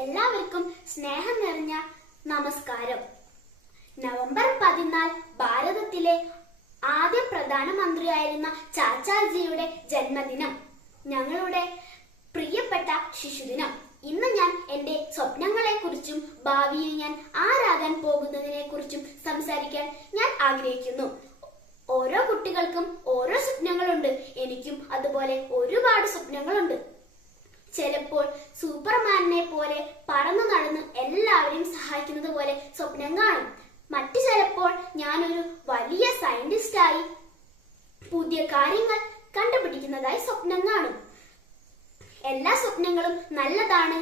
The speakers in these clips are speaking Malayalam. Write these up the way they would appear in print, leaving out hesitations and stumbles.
എല്ലാവർക്കും സ്നേഹം നിറഞ്ഞ നമസ്കാരം. നവംബർ 14 ഭാരതത്തിലെ ആദ്യ പ്രധാനമന്ത്രിയായിരുന്ന ചാച്ചാജിയുടെ ജന്മദിനം, ഞങ്ങളുടെ പ്രിയപ്പെട്ട ശിശുദിനം. ഇന്ന് ഞാൻ എന്റെ സ്വപ്നങ്ങളെ കുറിച്ചും ഭാവിയിൽ ഞാൻ ആരാകാൻ പോകുന്നതിനെ കുറിച്ചും സംസാരിക്കാൻ ഞാൻ ആഗ്രഹിക്കുന്നു. ഓരോ കുട്ടികൾക്കും ഓരോ സ്വപ്നങ്ങളുണ്ട്. എനിക്കും അതുപോലെ ഒരുപാട് സ്വപ്നങ്ങളുണ്ട്. ചിലപ്പോൾ സൂപ്പർമാനെ പോലെ പറന്നു നടന്ന് എല്ലാവരെയും സഹായിക്കുന്നത് പോലെ സ്വപ്നം കാണും. മറ്റു ചിലപ്പോൾ ഞാനൊരു വലിയ സയന്റിസ്റ്റായി പുതിയ കാര്യങ്ങൾ കണ്ടുപിടിക്കുന്നതായി സ്വപ്നം കാണും. എല്ലാ സ്വപ്നങ്ങളും നല്ലതാണ്.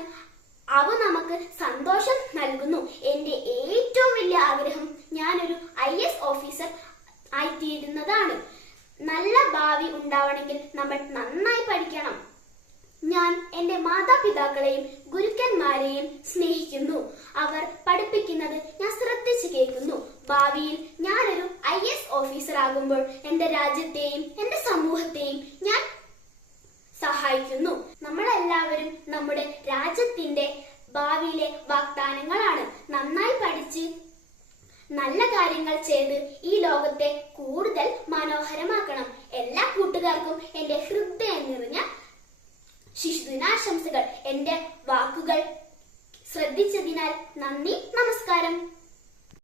അവ നമുക്ക് സന്തോഷം നൽകുന്നു. എന്റെ ഏറ്റവും വലിയ ആഗ്രഹം ഞാനൊരു IAS ഓഫീസർ ആയിത്തീരുന്നതാണ്. നല്ല ഭാവി ഉണ്ടാവണമെങ്കിൽ നമ്മൾ നന്നായി പഠിക്കണം. ഞാൻ എന്റെ മാതാപിതാക്കളെയും ഗുരുക്കന്മാരെയും സ്നേഹിക്കുന്നു. അവർ പഠിപ്പിക്കുന്നത് ഞാൻ ശ്രദ്ധിച്ചു കേൾക്കുന്നു. ഭാവിയിൽ ഞാനൊരു IAS ഓഫീസർ ആകുമ്പോൾ എന്റെ രാജ്യത്തെയും എന്റെ സമൂഹത്തെയും ഞാൻ സഹായിക്കുന്നു. നമ്മളെല്ലാവരും നമ്മുടെ രാജ്യത്തിന്റെ ഭാവിയിലെ വാഗ്ദാനങ്ങളാണ്. നന്നായി പഠിച്ച് നല്ല കാര്യങ്ങൾ ചെയ്ത് ഈ ലോകത്തെ കൂടുതൽ മനോഹരമാക്കണം. എല്ലാ കൂട്ടുകാർക്കും എന്റെ ഹൃദയം നിറഞ്ഞ ശിശുദിനാശംസകൾ. എന്റെ വാക്കുകൾ ശ്രദ്ധിച്ചതിനാൽ നന്ദി, നമസ്കാരം.